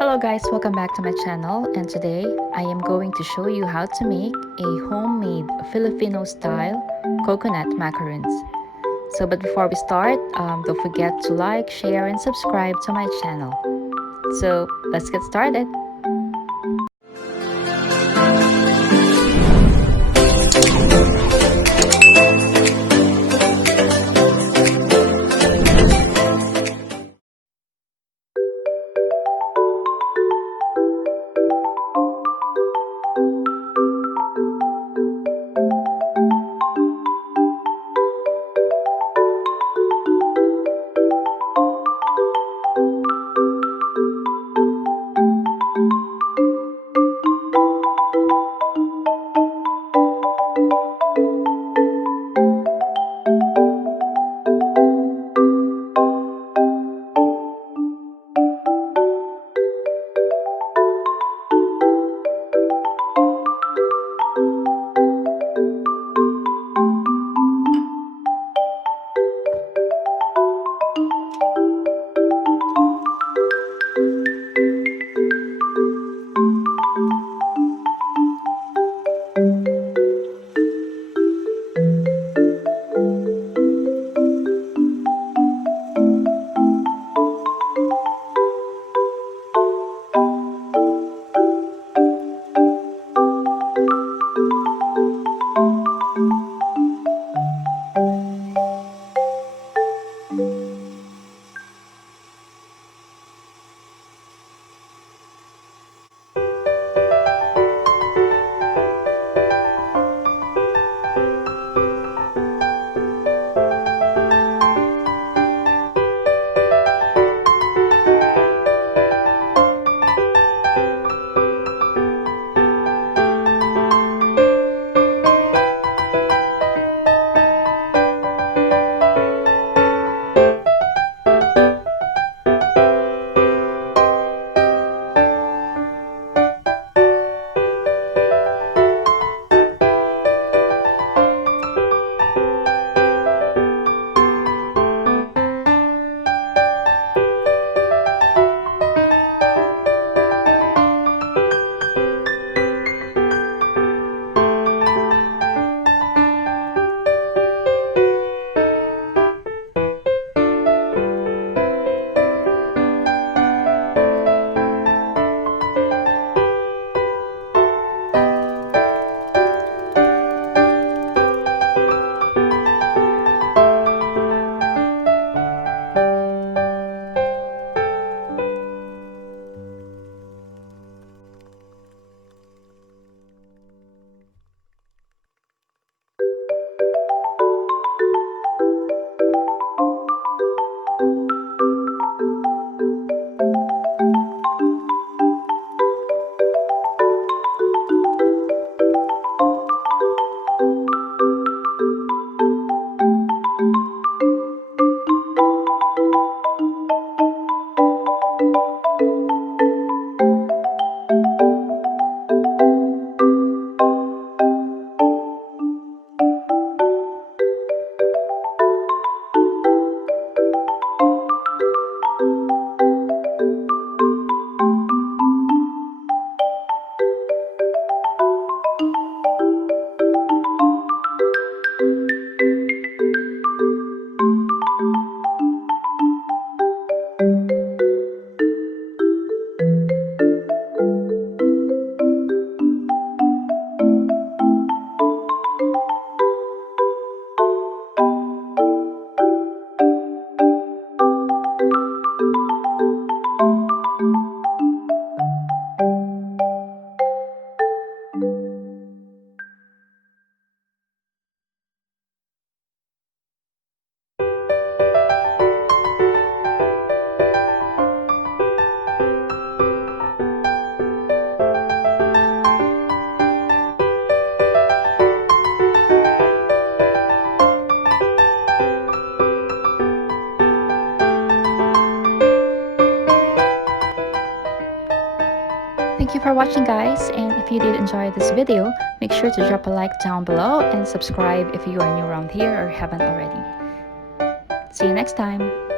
Hello guys, welcome back to my channel, and today I am going to show you how to make a homemade Filipino style coconut macaroons. But before we start, don't forget to like, share and subscribe to my channel. So let's get started. Thank you for watching guys, and if you did enjoy this video, make sure to drop a like down below and subscribe if you are new around here or haven't already. See you next time!